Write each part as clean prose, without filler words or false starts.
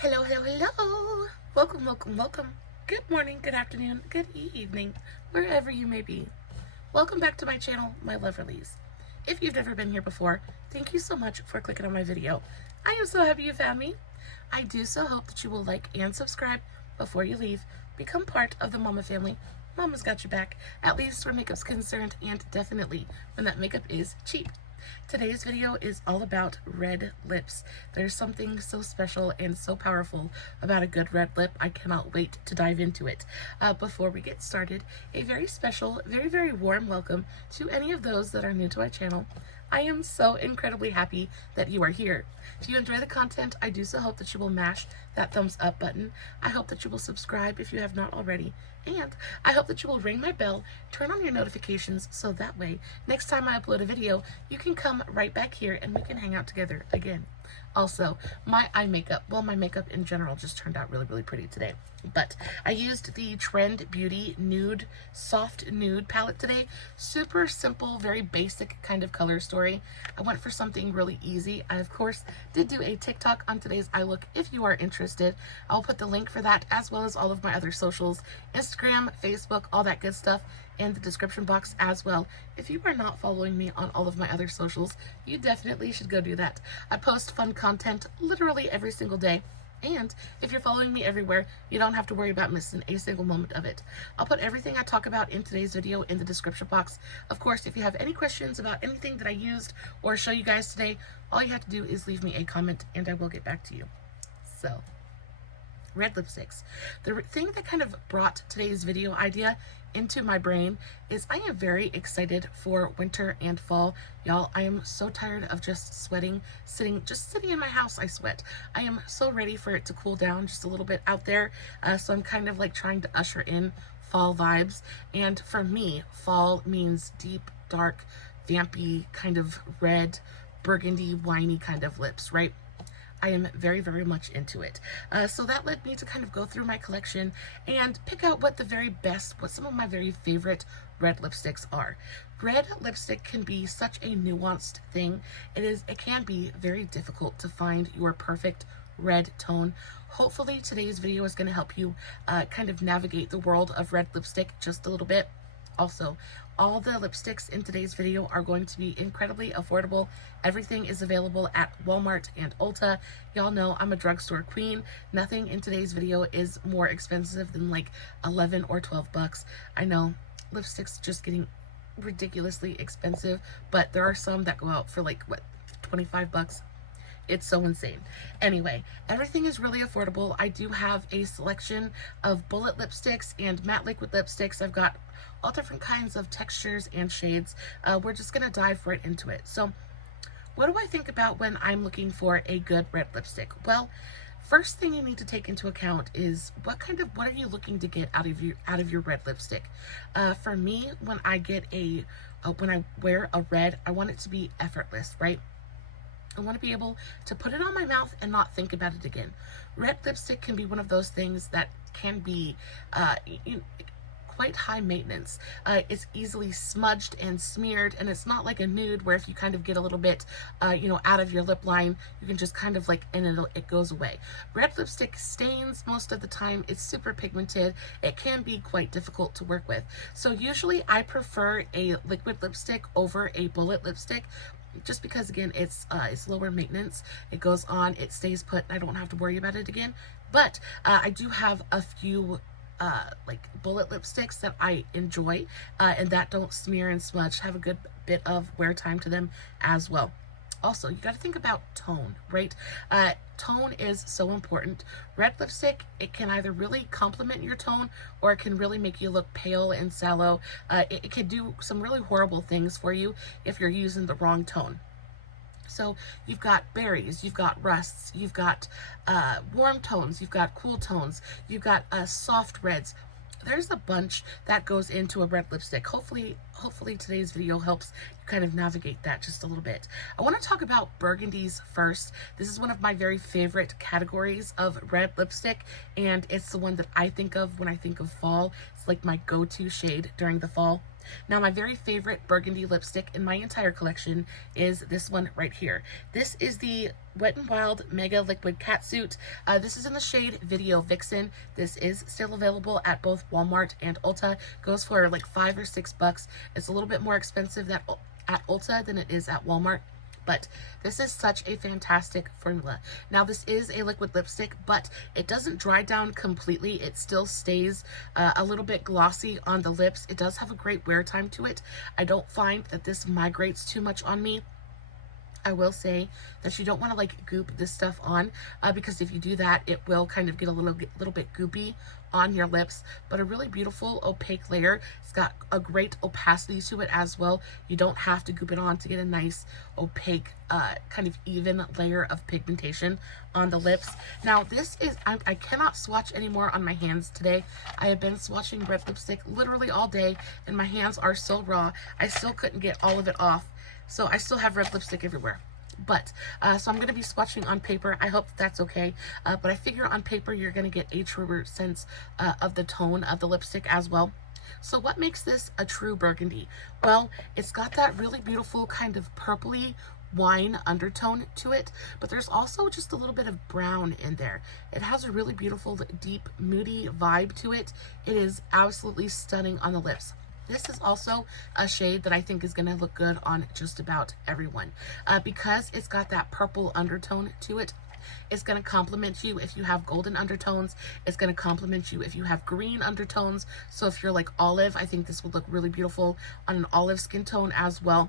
Hello, hello, hello. Welcome, welcome, welcome. Good morning, good afternoon, good evening, wherever you may be. Welcome back to my channel, my loverlies. If you've never been here before, thank you so much for clicking on my video. I am so happy you found me. I do so hope that you will like and subscribe before you leave. Become part of the Mama family. Mama's got your back, at least where makeup's concerned, and definitely when that makeup is cheap. Today's video is all about red lips. There's something so special and so powerful about a good red lip. I cannot wait to dive into it. Before we get started, a very special, very, very warm welcome to any of those that are new to my channel. I am so incredibly happy that you are here. If you enjoy the content, I do so hope that you will mash that thumbs up button. I hope that you will subscribe if you have not already. And I hope that you will ring my bell, turn on your notifications, so that way, next time I upload a video, you can come right back here and we can hang out together again. Also, my eye makeup, well, my makeup in general just turned out really, really pretty today. But I used the Trend Beauty Nude, Soft Nude palette today. Super simple, very basic kind of color story. I went for something really easy. I, of course, did do a TikTok on today's eye look if you are interested. I'll put the link for that as well as all of my other socials, Instagram, Facebook, all that good stuff in the description box as well. If you are not following me on all of my other socials, you definitely should go do that. I post fun content literally every single day. And if you're following me everywhere, you don't have to worry about missing a single moment of it. I'll put everything I talk about in today's video in the description box. Of course, if you have any questions about anything that I used or show you guys today, all you have to do is leave me a comment and I will get back to you. So, red lipsticks. The thing that kind of brought today's video idea into my brain is I am very excited for winter and fall. Y'all, I am so tired of just sweating, sitting in my house. I sweat. I am so ready for it to cool down just a little bit out there. So I'm kind of like trying to usher in fall vibes. And for me, fall means deep, dark, vampy, kind of red, burgundy, winey kind of lips, right? I am very, very much into it. So that led me to kind of go through my collection and pick out what some of my very favorite red lipsticks are. Red lipstick can be such a nuanced thing. It can be very difficult to find your perfect red tone. Hopefully today's video is going to help you kind of navigate the world of red lipstick just a little bit. Also, all the lipsticks in today's video are going to be incredibly affordable. Everything is available at Walmart and Ulta. Y'all know I'm a drugstore queen. Nothing in today's video is more expensive than like 11 or 12 bucks. I know lipsticks just getting ridiculously expensive, but there are some that go out for like, what, 25 bucks? It's so insane. Anyway, everything is really affordable. I do have a selection of bullet lipsticks and matte liquid lipsticks. I've got all different kinds of textures and shades. We're just going to dive right into it. So, what do I think about when I'm looking for a good red lipstick? Well, first thing you need to take into account is what are you looking to get out of your red lipstick? For me, when I wear a red, I want it to be effortless, right? I want to be able to put it on my mouth and not think about it again. Red lipstick can be one of those things that can be quite high maintenance. It's easily smudged and smeared, and it's not like a nude where if you kind of get a little bit, out of your lip line, you can just kind of like, and it goes away. Red lipstick stains most of the time. It's super pigmented. It can be quite difficult to work with. So usually I prefer a liquid lipstick over a bullet lipstick, just because again it's lower maintenance. It goes on, it stays put, and I don't have to worry about it again. But I do have a few like bullet lipsticks that I enjoy and that don't smear and smudge, have a good bit of wear time to them as well. Also, you got to think about tone, right? Tone is so important. Red lipstick, it can either really complement your tone or it can really make you look pale and sallow. It can do some really horrible things for you if you're using the wrong tone. So you've got berries, you've got rusts, you've got warm tones, you've got cool tones, you've got soft reds. There's a bunch that goes into a red lipstick. Hopefully hopefully today's video helps you kind of navigate that just a little bit. I want to talk about burgundies first. This is one of my very favorite categories of red lipstick, and it's the one that I think of when I think of fall. It's like my go-to shade during the fall. Now, my very favorite burgundy lipstick in my entire collection is this one right here. This is the Wet n Wild Mega Liquid Catsuit. This is in the shade Video Vixen. This is still available at both Walmart and Ulta. Goes for like $5 or $6. It's a little bit more expensive at Ulta than it is at Walmart. But this is such a fantastic formula. Now, this is a liquid lipstick, but it doesn't dry down completely. It still stays a little bit glossy on the lips. It does have a great wear time to it. I don't find that this migrates too much on me. I will say that you don't want to like goop this stuff on because if you do that, it will kind of get a little bit goopy on your lips. But a really beautiful opaque layer. It's got a great opacity to it as well. You don't have to goop it on to get a nice opaque kind of even layer of pigmentation on the lips. Now this is, I cannot swatch anymore on my hands today. I have been swatching red lipstick literally all day and my hands are so raw. I still couldn't get all of it off. So I still have red lipstick everywhere. But, so I'm going to be swatching on paper. I hope that's okay. But I figure on paper you're going to get a truer sense of the tone of the lipstick as well. So what makes this a true burgundy? Well, it's got that really beautiful kind of purpley wine undertone to it, but there's also just a little bit of brown in there. It has a really beautiful, deep, moody vibe to it. It is absolutely stunning on the lips. This is also a shade that I think is going to look good on just about everyone because it's got that purple undertone to it. It's going to complement you if you have golden undertones. It's going to complement you if you have green undertones. So if you're like olive, I think this would look really beautiful on an olive skin tone as well.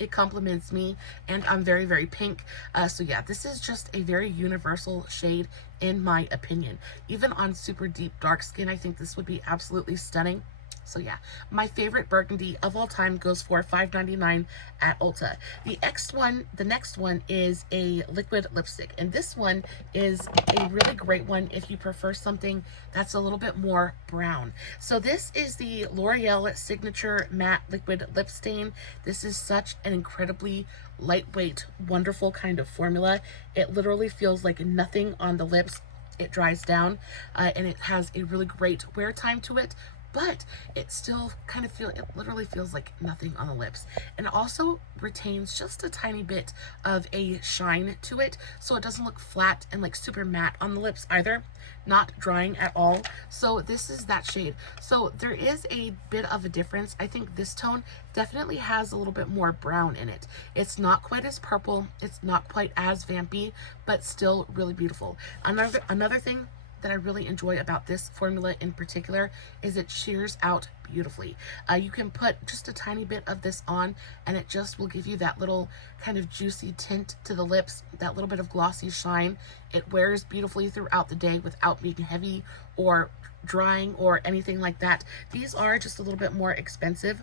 It complements me, and I'm very, very pink. So yeah, this is just a very universal shade in my opinion. Even on super deep dark skin, I think this would be absolutely stunning. So yeah, my favorite burgundy of all time goes for $5.99 at Ulta. The next one is a liquid lipstick, and this one is a really great one if you prefer something that's a little bit more brown. So this is the L'Oreal Signature Matte Liquid Lip Stain. This is such an incredibly lightweight, wonderful kind of formula. It literally feels like nothing on the lips. It dries down, and it has a really great wear time to it. But it still kind of it literally feels like nothing on the lips. And it also retains just a tiny bit of a shine to it, so it doesn't look flat and like super matte on the lips either. Not drying at all. So this is that shade. So there is a bit of a difference. I think this tone definitely has a little bit more brown in it. It's not quite as purple. It's not quite as vampy, but still really beautiful. Another thing that I really enjoy about this formula in particular is it shears out beautifully. You can put just a tiny bit of this on and it just will give you that little kind of juicy tint to the lips, that little bit of glossy shine. It wears beautifully throughout the day without being heavy or drying or anything like that. These are just a little bit more expensive.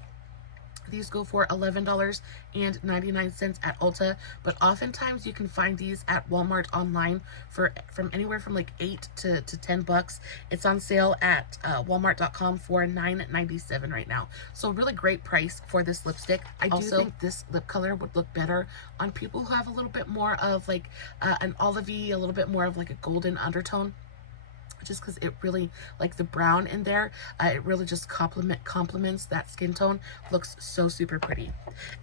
These go for $11.99 at Ulta, but oftentimes you can find these at Walmart online from anywhere from like $8 to $10. It's on sale at walmart.com for $9.97 right now. So really great price for this lipstick. I do think this lip color would look better on people who have a little bit more of like an olivey, a little bit more of like a golden undertone. Just because it really, like the brown in there, it really just complements that skin tone. Looks so super pretty.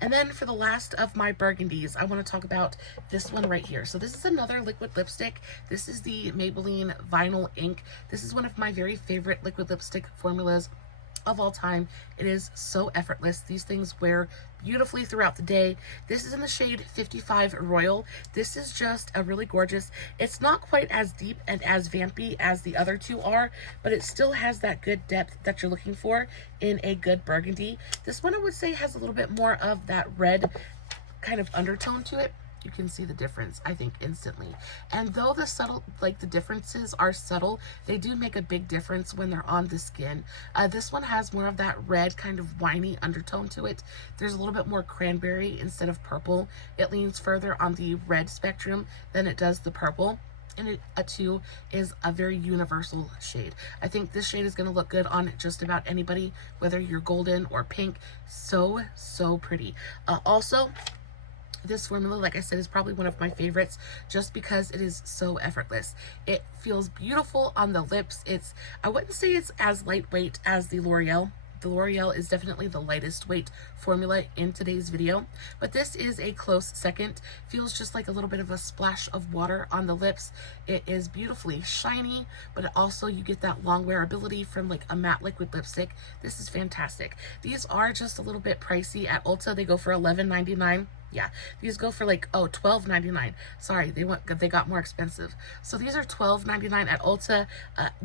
And then for the last of my burgundies, I want to talk about this one right here. So this is another liquid lipstick. This is the Maybeline Vinyl Ink. This is one of my very favorite liquid lipstick formulas of all time. It is so effortless. These things wear beautifully throughout the day. This is in the shade 55 Royal. This is just a really gorgeous, it's not quite as deep and as vampy as the other two are, but it still has that good depth that you're looking for in a good burgundy. This one I would say has a little bit more of that red kind of undertone to it. You can see the difference, I think, instantly. And though the differences are subtle, they do make a big difference when they're on the skin. This one has more of that red kind of winey undertone to it. There's a little bit more cranberry instead of purple. It leans further on the red spectrum than it does the purple. and a 2 is a very universal shade. I think this shade is going to look good on just about anybody, whether you're golden or pink. So pretty. Also, this formula, like I said, is probably one of my favorites just because it is so effortless. It feels beautiful on the lips. I wouldn't say it's as lightweight as the L'Oreal. The L'Oreal is definitely the lightest weight formula in today's video, but this is a close second. Feels just like a little bit of a splash of water on the lips. It is beautifully shiny, but also you get that long wearability from like a matte liquid lipstick. This is fantastic. These are just a little bit pricey. At Ulta, they go for $11.99. Yeah, these go for like, oh, $12.99. Sorry, they got more expensive. So these are $12.99 at Ulta.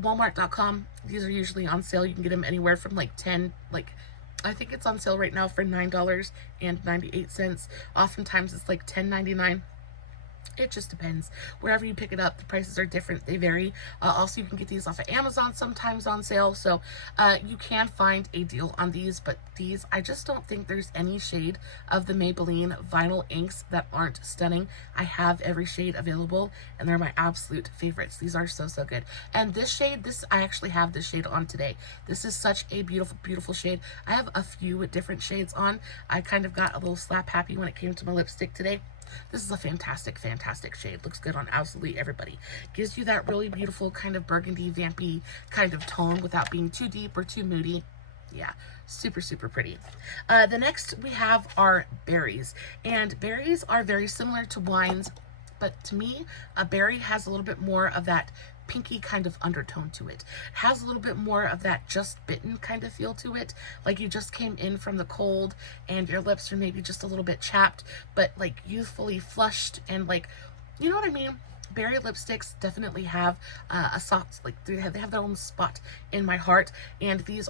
Walmart.com, these are usually on sale. You can get them anywhere from like 10, like, I think it's on sale right now for $9.98. Oftentimes it's like $10.99. It just depends. Wherever you pick it up, the prices are different. They vary. Also, you can get these off of Amazon sometimes on sale. So you can find a deal on these. But these, I just don't think there's any shade of the Maybelline vinyl inks that aren't stunning. I have every shade available, and they're my absolute favorites. These are so good. And this shade, I actually have this shade on today. This is such a beautiful shade. I have a few different shades on. I kind of got a little slap happy when it came to my lipstick today. This is a fantastic shade. Looks good on absolutely everybody. Gives you that really beautiful kind of burgundy, vampy kind of tone without being too deep or too moody. Yeah, super pretty. The next we have are berries. And berries are very similar to wines, but to me, a berry has a little bit more of that pinky kind of undertone to it. It has a little bit more of that just bitten kind of feel to it, like you just came in from the cold and your lips are maybe just a little bit chapped, but like youthfully flushed, and like, you know what I mean? Berry lipsticks definitely have a soft, like they have their own spot in my heart, and these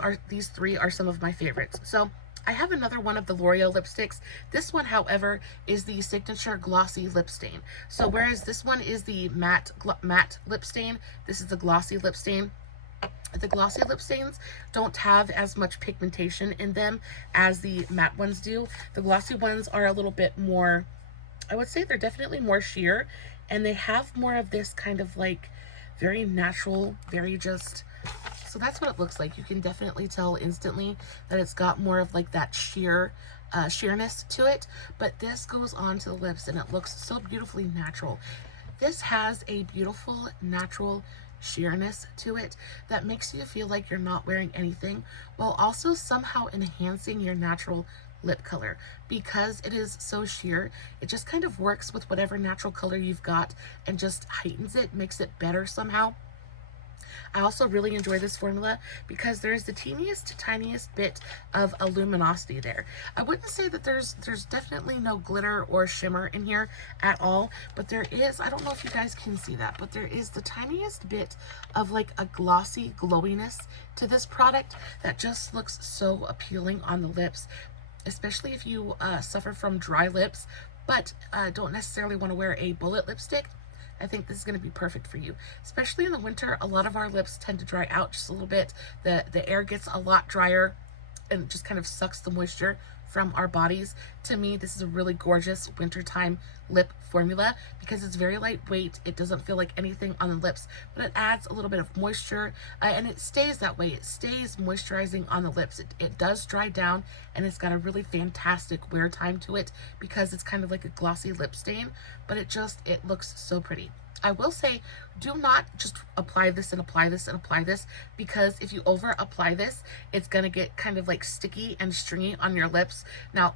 three are some of my favorites. So I have another one of the L'Oreal lipsticks. This one, however, is the signature glossy lip stain. So whereas this one is the matte lip stain, this is the glossy lip stain. The glossy lip stains don't have as much pigmentation in them as the matte ones do. The glossy ones are a little bit more, I would say they're definitely more sheer, and they have more of this kind of like very natural, very just, so that's what it looks like. You can definitely tell instantly that it's got more of like that sheerness to it, but this goes on to the lips and it looks so beautifully natural. This has a beautiful natural sheerness to it that makes you feel like you're not wearing anything, while also somehow enhancing your natural lip color. Because it is so sheer, it just kind of works with whatever natural color you've got and just heightens it, makes it better somehow. I also really enjoy this formula because there's the teeniest, tiniest bit of a luminosity there. I wouldn't say that there's definitely no glitter or shimmer in here at all, but there is, I don't know if you guys can see that, but there is the tiniest bit of like a glossy glowiness to this product that just looks so appealing on the lips, especially if you suffer from dry lips, but don't necessarily want to wear a bullet lipstick. I think this is going to be perfect for you, especially in the winter. A lot of our lips tend to dry out just a little bit. The air gets a lot drier and it just kind of sucks the moisture from our bodies. To me, this is a really gorgeous wintertime lip formula because it's very lightweight. It doesn't feel like anything on the lips, but it adds a little bit of moisture and it stays that way. It stays moisturizing on the lips. It does dry down, and it's got a really fantastic wear time to it because it's kind of like a glossy lip stain, but it looks so pretty. I will say, do not just apply this and apply this and apply this, because if you over apply this, it's going to get kind of like sticky and stringy on your lips. Now,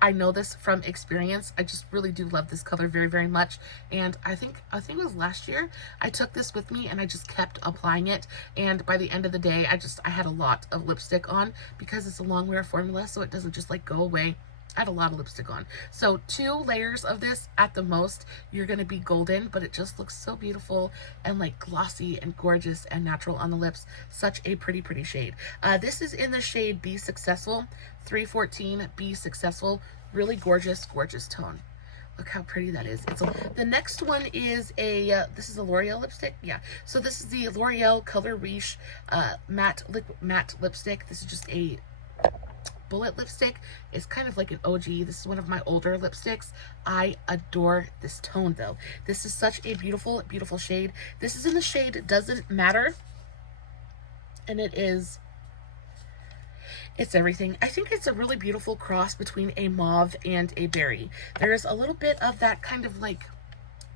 I know this from experience. I just really do love this color very much, and I think it was last year I took this with me and I just kept applying it, and by the end of the day I had a lot of lipstick on because it's a long wear formula, so it doesn't just like go away. I had a lot of lipstick on. So 2 layers of this at the most, you're going to be golden, but it just looks so beautiful and like glossy and gorgeous and natural on the lips. Such a pretty shade. This is in the shade Be Successful, 314 Be Successful. Really gorgeous tone. Look how pretty that is. The next one is this is a L'Oreal lipstick. Yeah. So this is the L'Oreal Color Riche matte lipstick. This is just a bullet lipstick is kind of like an OG. This is one of my older lipsticks. I adore this tone though. This is such a beautiful, beautiful shade. This is in the shade Doesn't Matter. And it's everything. I think it's a really beautiful cross between a mauve and a berry. There's a little bit of that kind of like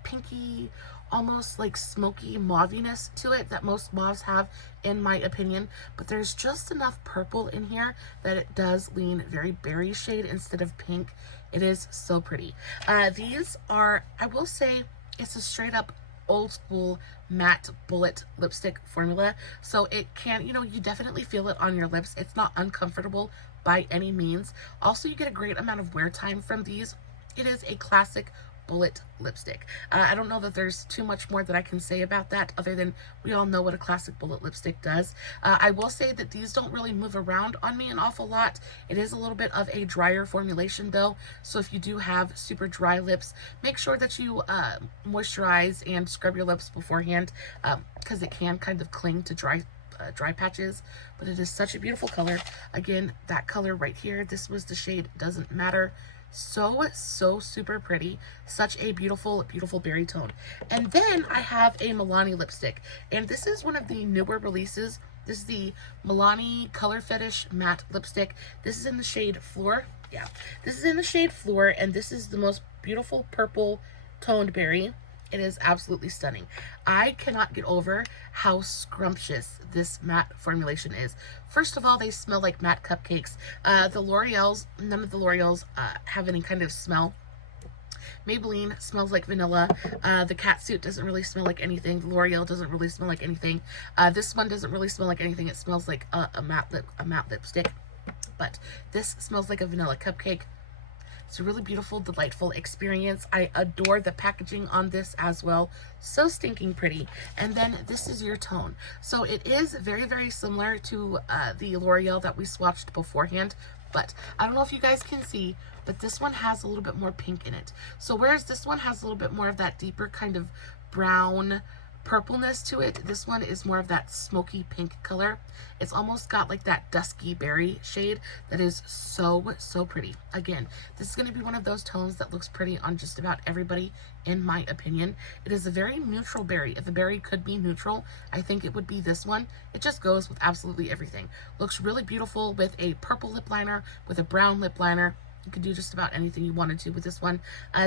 pinky, almost like smoky mauviness to it that most mauves have, in my opinion, but there's just enough purple in here that it does lean very berry shade instead of pink. It is so pretty. These are, I will say, it's a straight up old school matte bullet lipstick formula, so it can, you know, you definitely feel it on your lips. It's not uncomfortable by any means. Also, you get a great amount of wear time from these. It is a classic bullet lipstick. I don't know that there's too much more that I can say about that other than we all know what a classic bullet lipstick does. I will say that these don't really move around on me an awful lot. It is a little bit of a drier formulation though, so if you do have super dry lips, make sure that you moisturize and scrub your lips beforehand, because it can kind of cling to dry patches. But it is such a beautiful color. Again, that color right here, this was the shade Doesn't Matter. So super pretty. Such a beautiful, beautiful berry tone. And then I have a Milani lipstick, and this is one of the newer releases. This is the Milani Color Fetish Matte Lipstick. This is in the shade Fleur. Yeah, this is in the shade Fleur, and this is the most beautiful purple toned berry. It is absolutely stunning. I cannot get over how scrumptious this matte formulation is. First of all, they smell like matte cupcakes. The L'Oreal's, none of the L'Oreal's have any kind of smell. Maybelline smells like vanilla. The catsuit doesn't really smell like anything. The L'Oreal doesn't really smell like anything. This one doesn't really smell like anything. It smells like a matte lipstick. But this smells like a vanilla cupcake. It's a really beautiful, delightful experience. I adore the packaging on this as well. So stinking pretty. And then this is your tone. So it is very, very similar to the L'Oreal that we swatched beforehand. But I don't know if you guys can see, but this one has a little bit more pink in it. So whereas this one has a little bit more of that deeper kind of brown purpleness to it, this one is more of that smoky pink color. It's almost got like that dusky berry shade that is so pretty. Again, this is going to be one of those tones that looks pretty on just about everybody, in my opinion. It is a very neutral berry. If a berry could be neutral, I think it would be this one. It just goes with absolutely everything. Looks really beautiful with a purple lip liner, with a brown lip liner. You could do just about anything you wanted to with this one.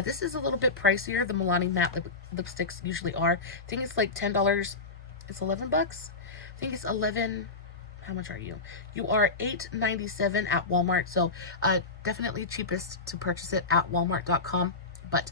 This is a little bit pricier. The Milani matte lipsticks usually are. I think it's like $10. It's 11 bucks. I think it's 11. How much are you? You are $8.97 at Walmart. So definitely cheapest to purchase it at walmart.com. But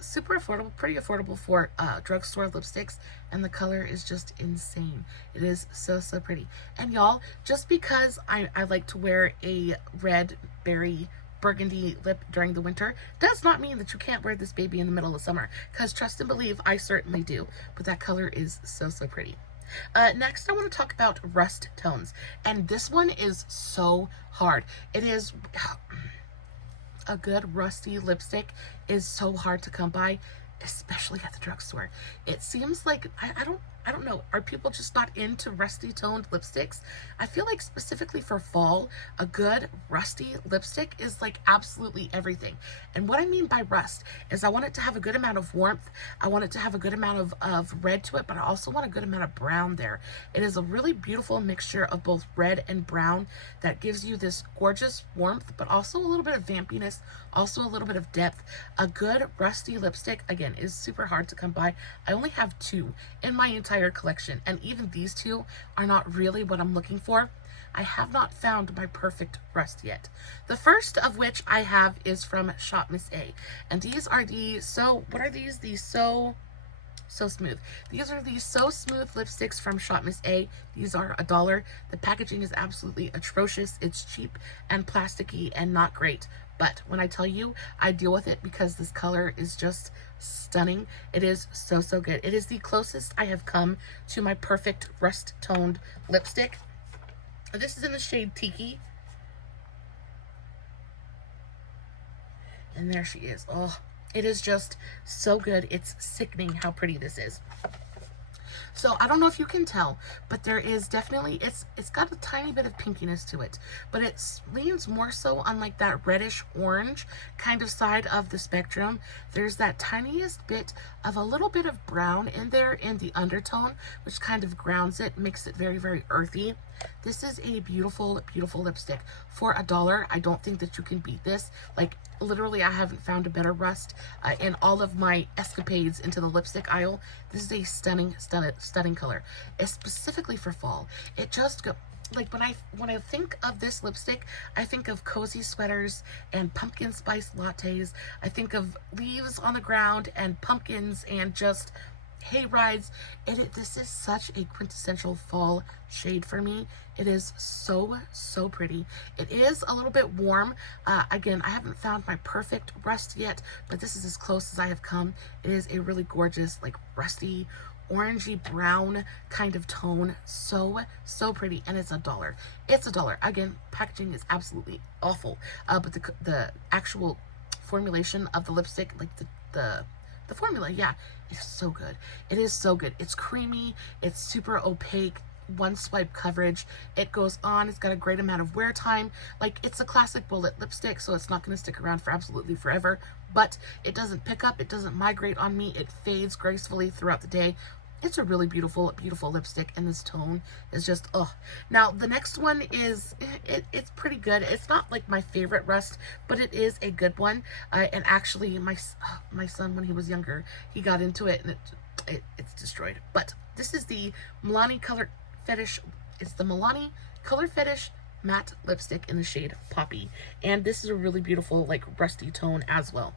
super affordable, pretty affordable for drugstore lipsticks, and the color is just insane. It is so pretty. And y'all, just because I like to wear a red berry burgundy lip during the winter does not mean that you can't wear this baby in the middle of summer, because trust and believe, I certainly do. But that color is so pretty. Next I want to talk about rust tones, and this one is so hard. It is a good rusty lipstick is so hard to come by, especially at the drugstore. It seems like I don't know, are people just not into rusty toned lipsticks? I feel like specifically for fall, a good rusty lipstick is like absolutely everything. And what I mean by rust is I want it to have a good amount of warmth. I want it to have a good amount of red to it, but I also want a good amount of brown there. It is a really beautiful mixture of both red and brown that gives you this gorgeous warmth, but also a little bit of vampiness, also a little bit of depth. A good rusty lipstick, again, is super hard to come by. I only have two in my entire collection, and even these two are not really what I'm looking for. I have not found my perfect rust yet. The first of which I have is from ShopMissA, and these are the what are these? These so smooth. These are the So Smooth lipsticks from ShopMissA. These are $1. The packaging is absolutely atrocious. It's cheap and plasticky and not great. But when I tell you, I deal with it because this color is just stunning. It is so good. It is the closest I have come to my perfect rust toned lipstick. This is in the shade Tiki. And there she is. Oh, it is just so good. It's sickening how pretty this is. So I don't know if you can tell, but there is definitely, it's got a tiny bit of pinkiness to it, but it leans more so on like that reddish orange kind of side of the spectrum. There's that tiniest bit of a little bit of brown in there in the undertone, which kind of grounds it, makes it very, very earthy. This is a beautiful, beautiful lipstick. For $1, I don't think that you can beat this. Like, literally, I haven't found a better rust in all of my escapades into the lipstick aisle. This is a stunning, stunning color. It's specifically for fall. It just go like when I think of this lipstick, I think of cozy sweaters and pumpkin spice lattes. I think of leaves on the ground and pumpkins and just hay rides. This is such a quintessential fall shade for me. It is so, so pretty. It is a little bit warm. Again, I haven't found my perfect rust yet, but this is as close as I have come. It is a really gorgeous, like rusty, orangey brown kind of tone. So, so pretty, and it's $1. It's $1. Again, packaging is absolutely awful, but the actual formulation of the lipstick, like the formula, yeah, is so good. It is so good. It's creamy. It's super opaque. One swipe coverage. It goes on. It's got a great amount of wear time. Like, it's a classic bullet lipstick, so it's not going to stick around for absolutely forever, but it doesn't pick up. It doesn't migrate on me. It fades gracefully throughout the day. It's a really beautiful, beautiful lipstick, and this tone is just, ugh. Now, the next one is, it's pretty good. It's not like my favorite rust, but it is a good one. And actually, my son, when he was younger, he got into it, and it's destroyed. But this is the Milani Color Fetish. It's the Milani Color Fetish matte lipstick in the shade Poppy. And this is a really beautiful, like, rusty tone as well.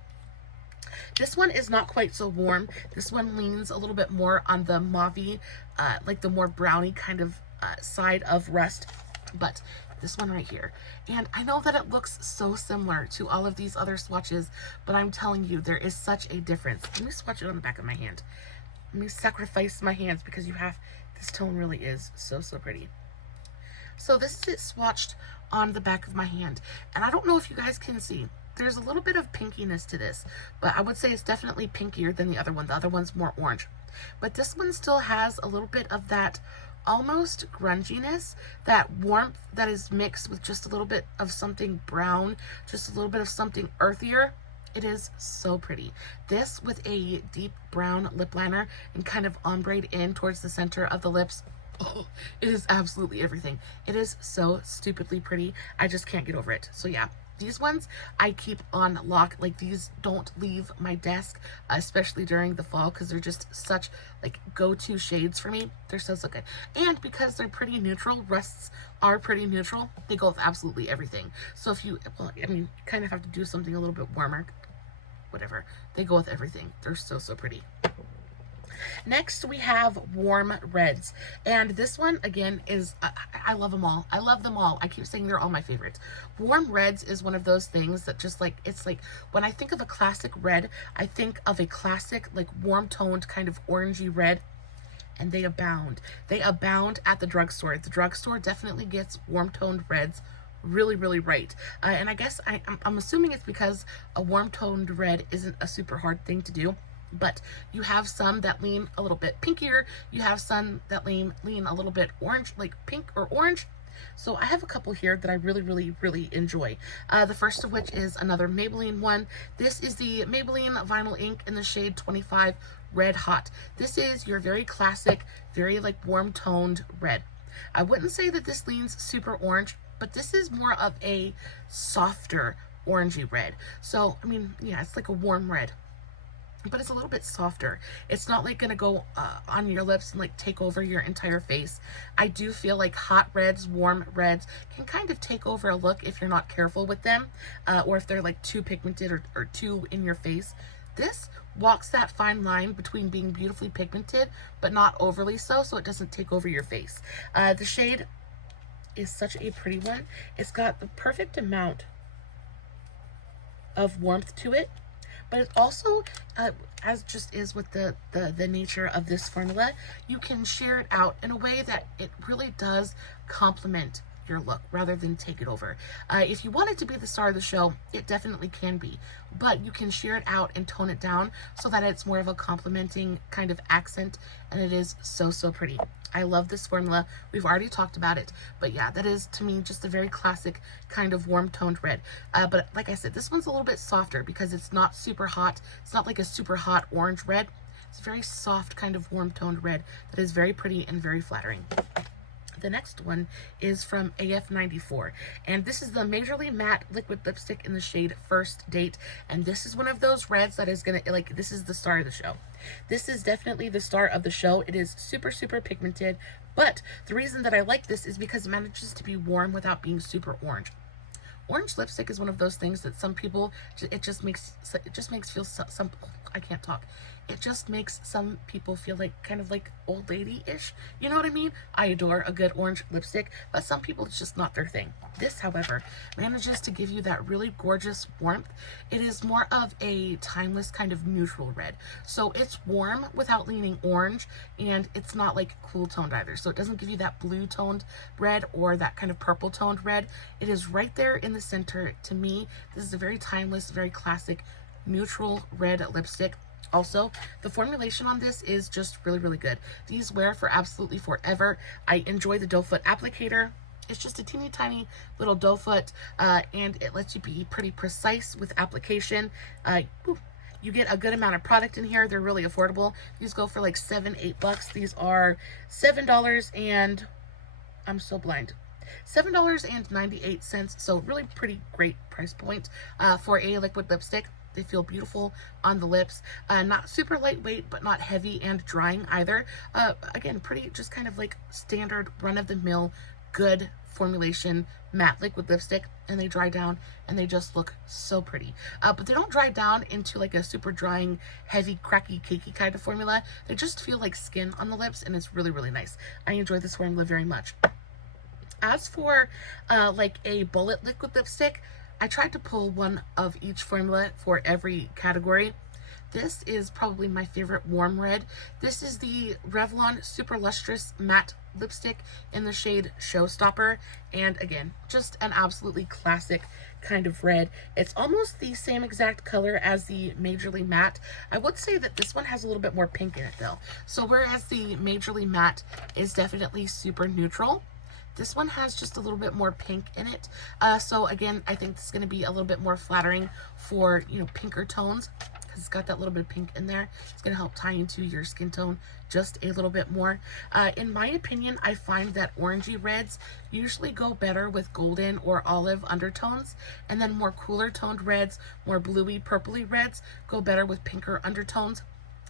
This one is not quite so warm. This one leans a little bit more on the mauve-y, like the more browny kind of side of rust. But this one right here. And I know that it looks so similar to all of these other swatches, but I'm telling you, there is such a difference. Let me swatch it on the back of my hand. Let me sacrifice my hands because this tone really is so, so pretty. So this is it swatched on the back of my hand. And I don't know if you guys can see. There's a little bit of pinkiness to this, but I would say it's definitely pinkier than the other one. The other one's more orange. But this one still has a little bit of that almost grunginess, that warmth that is mixed with just a little bit of something brown, just a little bit of something earthier. It is so pretty. This with a deep brown lip liner and kind of ombre in towards the center of the lips. Oh, it is absolutely everything. It is so stupidly pretty. I just can't get over it. So yeah. These ones I keep on lock. Like, these don't leave my desk, especially during the fall, because they're just such like go-to shades for me. They're so, so good. And because they're pretty neutral, rusts are pretty neutral, they go with absolutely everything. So if you, well, I mean, you kind of have to do something a little bit warmer, whatever. They go with everything. They're so, so pretty. Next, we have warm reds, and this one again is I love them all. I love them all. I keep saying they're all my favorites. Warm reds is one of those things that just like, it's like when I think of a classic red, I think of a classic like warm toned kind of orangey red, and they abound. They abound at the drugstore. The drugstore definitely gets warm toned reds really, really right. And I guess I'm assuming it's because a warm toned red isn't a super hard thing to do. But you have some that lean a little bit pinkier. You have some that lean a little bit orange, like pink or orange. So I have a couple here that I really, really, really enjoy. The first of which is another Maybeline one. This is the Maybeline Vinyl Ink in the shade 25 Red Hot. This is your very classic, very like warm toned red. I wouldn't say that this leans super orange, but this is more of a softer orangey red. So, I mean, yeah, it's like a warm red, but it's a little bit softer. It's not like gonna go on your lips and like take over your entire face. I do feel like hot reds, warm reds can kind of take over a look if you're not careful with them, or if they're like too pigmented or too in your face. This walks that fine line between being beautifully pigmented but not overly so it doesn't take over your face. The shade is such a pretty one. It's got the perfect amount of warmth to it, but it also, as just is with the nature of this formula, you can sheer it out in a way that it really does complement your look rather than take it over. If you want it to be the star of the show, it definitely can be, but you can sheer it out and tone it down so that it's more of a complementing kind of accent, and it is so, so pretty. I love this formula. We've already talked about it, but yeah, that is to me just a very classic kind of warm toned red. But like I said, this one's a little bit softer because it's not super hot. It's not like a super hot orange red. It's a very soft kind of warm toned red that is very pretty and very flattering. The next one is from AF94, and this is the Majorly Matte Liquid Lipstick in the shade First Date, and this is one of those reds that is gonna, like, this is the star of the show. This is definitely the star of the show. It is super, super pigmented, but the reason that I like this is because it manages to be warm without being super orange. Orange lipstick is one of those things that some people, it just makes feel some, I can't talk. It just makes some people feel like kind of like old lady-ish. You know what I mean? I adore a good orange lipstick, but some people, it's just not their thing. This, however, manages to give you that really gorgeous warmth. It is more of a timeless kind of neutral red. So it's warm without leaning orange, and it's not like cool toned either. So it doesn't give you that blue toned red or that kind of purple toned red. It is right there in the center. To me, this is a very timeless, very classic neutral red lipstick. Also, the formulation on this is just really, really good. These wear for absolutely forever. I enjoy the doe foot applicator. It's just a teeny tiny little doe foot, and it lets you be pretty precise with application. You get a good amount of product in here. They're really affordable. These go for like $7-8. These are $7 and I'm so blind. $7.98. So really pretty great price point for a liquid lipstick. They feel beautiful on the lips. Not super lightweight, but not heavy and drying either. Again, pretty just kind of like standard run-of-the-mill good formulation matte liquid lipstick, and they dry down and they just look so pretty. But they don't dry down into like a super drying, heavy, cracky, cakey kind of formula. They just feel like skin on the lips, and it's really, really nice. I enjoy this formula very much. As for like a bullet liquid lipstick, I tried to pull one of each formula for every category. This is probably my favorite warm red. This is the Revlon Super Lustrous Matte Lipstick in the shade Showstopper. And again, just an absolutely classic kind of red. It's almost the same exact color as the Majorly Matte. I would say that this one has a little bit more pink in it though. So whereas the Majorly Matte is definitely super neutral, this one has just a little bit more pink in it. So again, I think this is going to be a little bit more flattering for, you know, pinker tones, because it's got that little bit of pink in there. It's going to help tie into your skin tone just a little bit more. In my opinion, I find that orangey reds usually go better with golden or olive undertones, and then more cooler toned reds, more bluey, purpley reds go better with pinker undertones.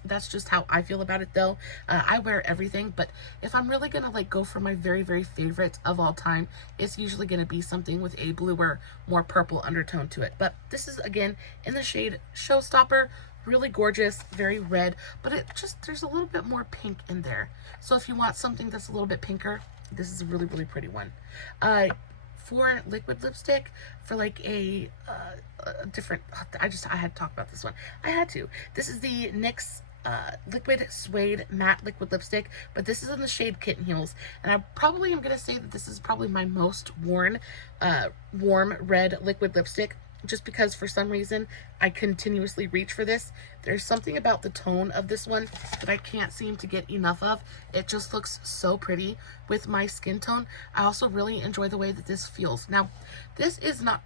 That's just how I feel about it though. I wear everything, but if I'm really gonna like go for my very, very favorite of all time, it's usually gonna be something with a bluer, more purple undertone to it. But this is again in the shade Showstopper. Really gorgeous, very red, but it just, there's a little bit more pink in there. So if you want something that's a little bit pinker, this is a really, really pretty one. For liquid lipstick, for like a different, I had to talk about this one. I had to. This is the NYX liquid suede matte liquid lipstick, but this is in the shade Kitten Heels, and I probably am going to say that this is probably my most worn warm red liquid lipstick, just because for some reason I continuously reach for this. There's something about the tone of this one that I can't seem to get enough of. It just looks so pretty with my skin tone. I also really enjoy the way that this feels. Now, this is not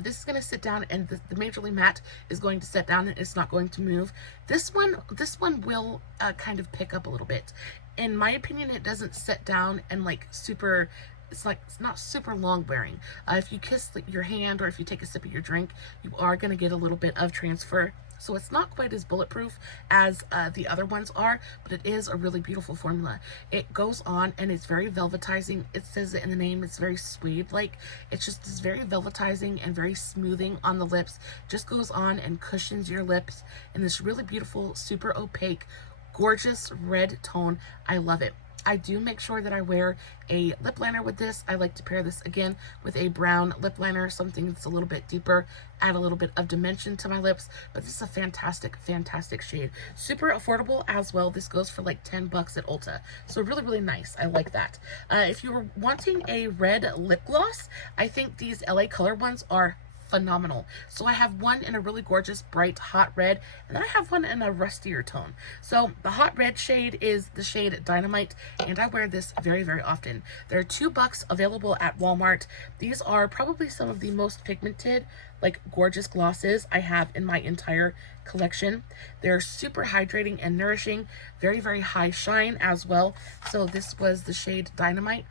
this is going to sit down, and the Majorly Matte is going to sit down and it's not going to move. This one will kind of pick up a little bit. In my opinion, it doesn't sit down and like super, it's not super long wearing. If you kiss your hand or if you take a sip of your drink, you are going to get a little bit of transfer. So it's not quite as bulletproof as the other ones are, but it is a really beautiful formula. It goes on and it's very velvetizing. It says it in the name, it's very suede-like. It's just this very velvetizing and very smoothing on the lips. Just goes on and cushions your lips in this really beautiful, super opaque, gorgeous red tone. I love it. I do make sure that I wear a lip liner with this. I like to pair this again with a brown lip liner, something that's a little bit deeper, add a little bit of dimension to my lips. But this is a fantastic, fantastic shade. Super affordable as well. This goes for like 10 bucks at Ulta. So really, really nice. I like that. If you were wanting a red lip gloss, I think these LA Color ones are phenomenal. So I have one in a really gorgeous bright hot red, and then I have one in a rustier tone. So the hot red shade is the shade Dynamite, and I wear this very, very often. There are $2 available at Walmart. These are probably some of the most pigmented, like gorgeous glosses I have in my entire collection. They're super hydrating and nourishing, very, very high shine as well. So this was the shade Dynamite.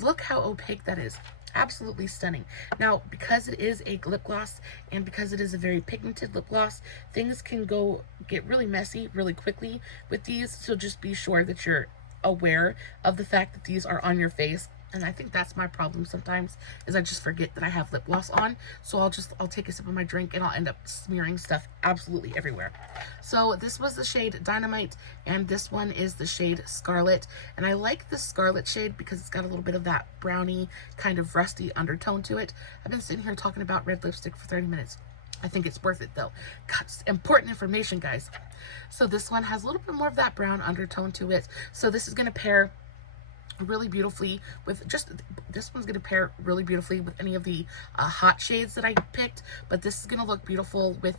Look how opaque that is. Absolutely stunning. Now, because it is a lip gloss and because it is a very pigmented lip gloss, things can get really messy really quickly with these. So just be sure that you're aware of the fact that these are on your face. And I think that's my problem sometimes, is I just forget that I have lip gloss on. So I'll take a sip of my drink and I'll end up smearing stuff absolutely everywhere. So this was the shade Dynamite, and this one is the shade Scarlet. And I like the Scarlet shade because it's got a little bit of that brownie kind of rusty undertone to it. I've been sitting here talking about red lipstick for 30 minutes. I think it's worth it though. God, it's important information, guys. So this one has a little bit more of that brown undertone to it. So this is going to pair really beautifully with this one's going to pair really beautifully with any of the hot shades that I picked, but this is going to look beautiful with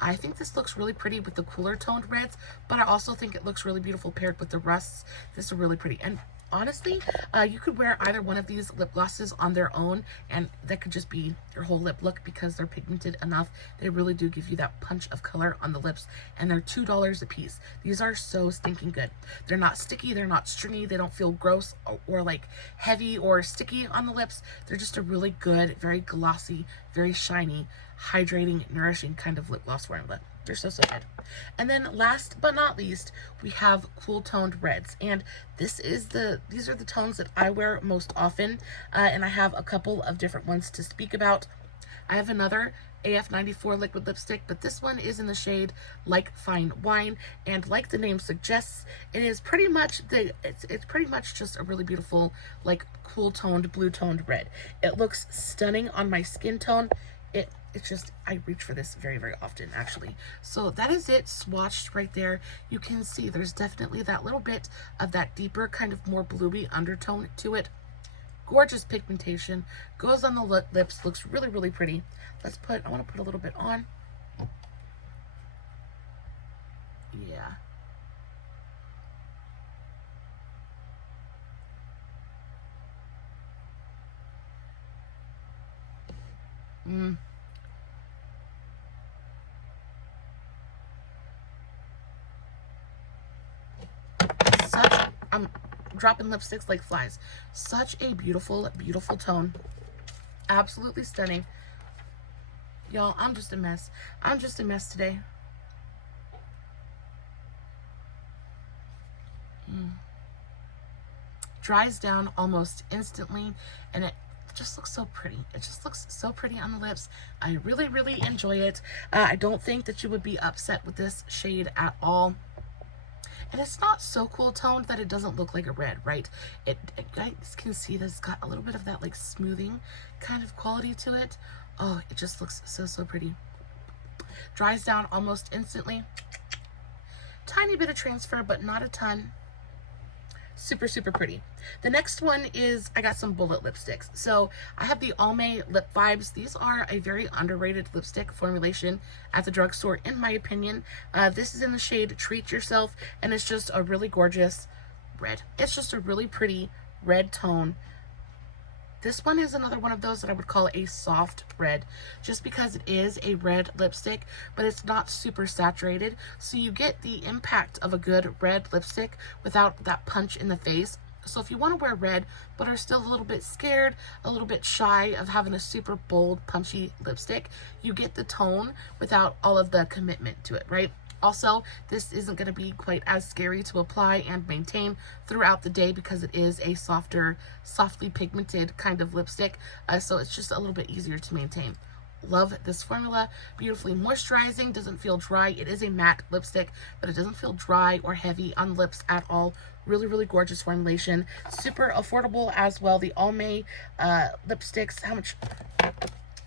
I think this looks really pretty with the cooler toned reds, but I also think it looks really beautiful paired with the rusts. This is really pretty. And honestly, you could wear either one of these lip glosses on their own, and that could just be your whole lip look because they're pigmented enough. They really do give you that punch of color on the lips, and they're $2 a piece. These are so stinking good. They're not sticky, they're not stringy, they don't feel gross or like heavy or sticky on the lips. They're just a really good, very glossy, very shiny, hydrating, nourishing kind of lip gloss formula. They're so, so good. And then last but not least, we have cool toned reds. And these are the tones that I wear most often. And I have a couple of different ones to speak about. I have another AF94 liquid lipstick, but this one is in the shade Like Fine Wine. And like the name suggests, it is pretty much it's pretty much just a really beautiful, like cool toned, blue toned red. It looks stunning on my skin tone. It's just, I reach for this very, very often, actually. So that is it, swatched right there. You can see there's definitely that little bit of that deeper, kind of more bluey undertone to it. Gorgeous pigmentation, goes on the lips, looks really, really pretty. I want to put a little bit on. Yeah. I'm dropping lipsticks like flies. Such a beautiful, beautiful tone. Absolutely stunning. Y'all, I'm just a mess. I'm just a mess today. Dries down almost instantly, and it just looks so pretty. It just looks so pretty on the lips. I really, really enjoy it. I don't think that you would be upset with this shade at all. And it's not so cool toned that it doesn't look like a red, right? You guys can see that it's got a little bit of that like smoothing kind of quality to it. Oh, it just looks so, so pretty. Dries down almost instantly. Tiny bit of transfer, but not a ton. Super, super pretty. The next one is, I got some bullet lipsticks. So I have the Almay Lip Vibes. These are a very underrated lipstick formulation at the drugstore, in my opinion. This is in the shade Treat Yourself, and it's just a really gorgeous red. It's just a really pretty red tone. This one is another one of those that I would call a soft red, just because it is a red lipstick, but it's not super saturated. So you get the impact of a good red lipstick without that punch in the face. So if you want to wear red, but are still a little bit scared, a little bit shy of having a super bold, punchy lipstick, you get the tone without all of the commitment to it, right? Also, this isn't going to be quite as scary to apply and maintain throughout the day because it is a softer, softly pigmented kind of lipstick. So it's just a little bit easier to maintain. Love this formula. Beautifully moisturizing, doesn't feel dry. It is a matte lipstick, but it doesn't feel dry or heavy on lips at all. Really, really gorgeous formulation. Super affordable as well. The Almay lipsticks, how much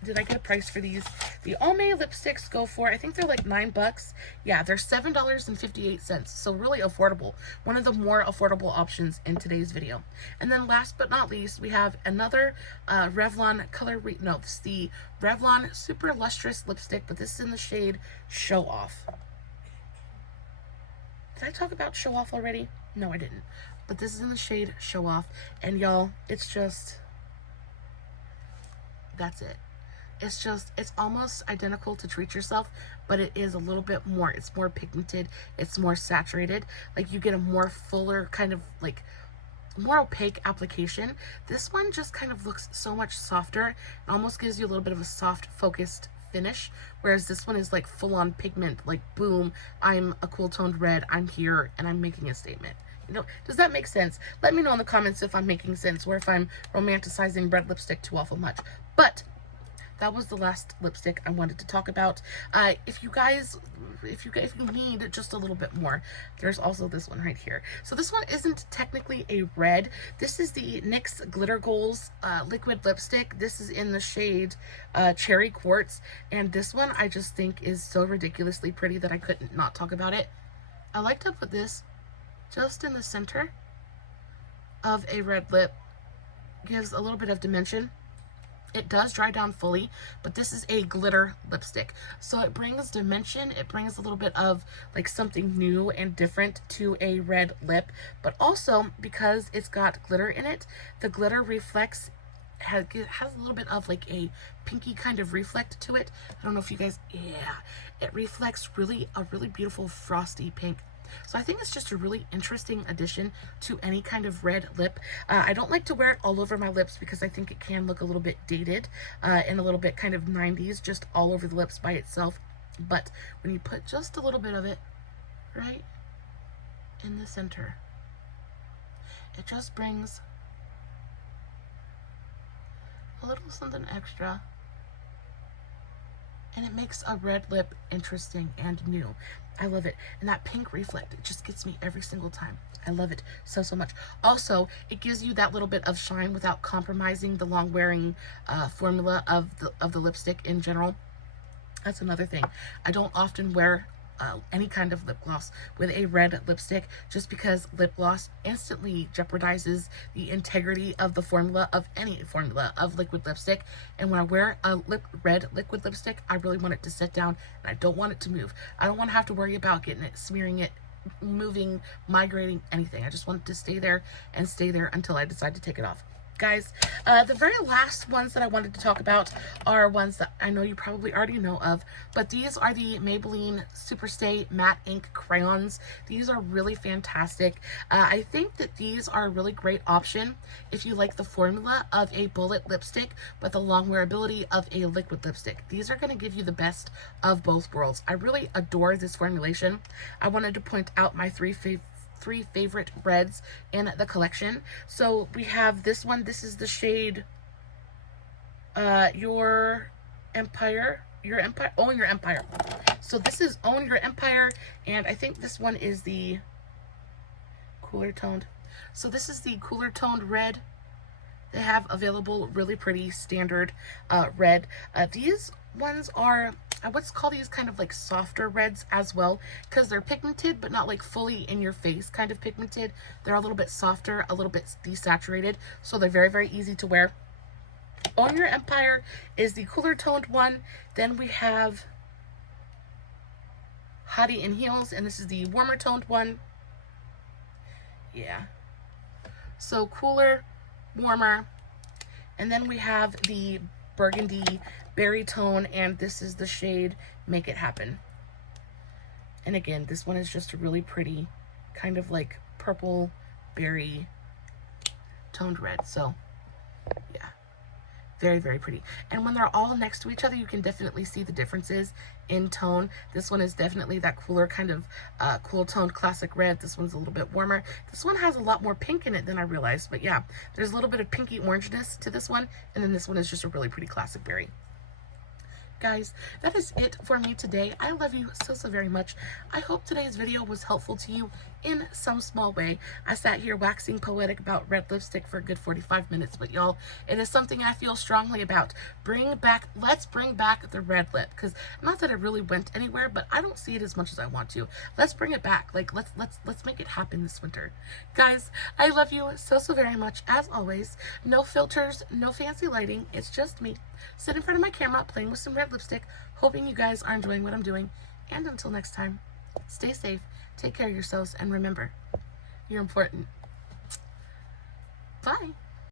did I get a price for these? The Almay lipsticks go for, I think they're like $9. Yeah, they're $7.58. So really affordable. One of the more affordable options in today's video. And then last but not least, we have another Revlon color, no, this is the Revlon Super Lustrous lipstick, but this is in the shade Show Off. Did I talk about Show Off already? No, I didn't. But this is in the shade Show Off. And y'all, it's just, that's it. It's just, it's almost identical to Treat Yourself, but it is a little bit more, it's more pigmented, it's more saturated. Like, you get a more fuller, kind of like more opaque application. This one just kind of looks so much softer. It almost gives you a little bit of a soft, focused finish, whereas this one is like full-on pigment, like boom, I'm a cool toned red, I'm here, and I'm making a statement. You know, does that make sense? Let me know in the comments if I'm making sense, or if I'm romanticizing red lipstick too awful much. But that was the last lipstick I wanted to talk about. If you need just a little bit more, there's also this one right here. So this one isn't technically a red. This is the NYX Glitter Goals liquid lipstick. This is in the shade Cherry Quartz, and this one I just think is so ridiculously pretty that I couldn't not talk about it. I like to put this just in the center of a red lip. Gives a little bit of dimension. It does dry down fully, but this is a glitter lipstick. So it brings dimension, it brings a little bit of like something new and different to a red lip, but also because it's got glitter in it, the glitter reflects, has a little bit of like a pinky kind of reflect to it. I don't know if you guys, yeah, it reflects a really beautiful frosty pink. So I think it's just a really interesting addition to any kind of red lip. I don't like to wear it all over my lips because I think it can look a little bit dated and a little bit kind of 90s just all over the lips by itself. But when you put just a little bit of it right in the center, it just brings a little something extra. And it makes a red lip interesting and new. I love it. And that pink reflect, it just gets me every single time. I love it so, so much. Also, it gives you that little bit of shine without compromising the long wearing formula of the lipstick in general. That's another thing. I don't often wear any kind of lip gloss with a red lipstick, just because lip gloss instantly jeopardizes the integrity of the formula of any formula of liquid lipstick. And when I wear a red liquid lipstick, I really want it to sit down and I don't want it to move. I don't want to have to worry about getting it, smearing it, moving, migrating, anything. I just want it to stay there and stay there until I decide to take it off. Guys, the very last ones that I wanted to talk about are ones that I know you probably already know of, but these are the Maybeline Superstay Matte Ink Crayons. These are really fantastic. I think that these are a really great option if you like the formula of a bullet lipstick, but the long wearability of a liquid lipstick. These are going to give you the best of both worlds. I really adore this formulation. I wanted to point out my three favorite reds in the collection. So we have this one. This is the shade Own Your Empire. So this is Own Your Empire, and I think this one is the cooler toned. So this is the cooler toned red. They have available really pretty standard red. These ones are, I would call these kind of like softer reds as well, because they're pigmented but not like fully in your face kind of pigmented. They're a little bit softer, a little bit desaturated, so they're very, very easy to wear. Own Your Empire is the cooler toned one. Then we have Hottie in Heels, and this is the warmer toned one. Yeah, so cooler, warmer. And then we have the burgundy berry tone, and this is the shade Make It Happen. And again, this one is just a really pretty kind of like purple berry toned red. So yeah, very, very pretty. And when they're all next to each other, you can definitely see the differences in tone. This one is definitely that cooler kind of cool toned classic red. This one's a little bit warmer. This one has a lot more pink in it than I realized, but yeah, there's a little bit of pinky orangeness to this one, and then this one is just a really pretty classic berry. guys, that is it for me today. I love you so very much. I hope today's video was helpful to you in some small way. I sat here waxing poetic about red lipstick for a good 45 minutes, but y'all, it is something I feel strongly about. Let's bring back the red lip, because not that it really went anywhere, but I don't see it as much as I want to. Let's bring it back. Like, let's make it happen this winter. Guys, I love you so very much. As always, no filters, no fancy lighting. It's just me sitting in front of my camera playing with some red lipstick, hoping you guys are enjoying what I'm doing. And until next time, stay safe, take care of yourselves, and remember, you're important. Bye.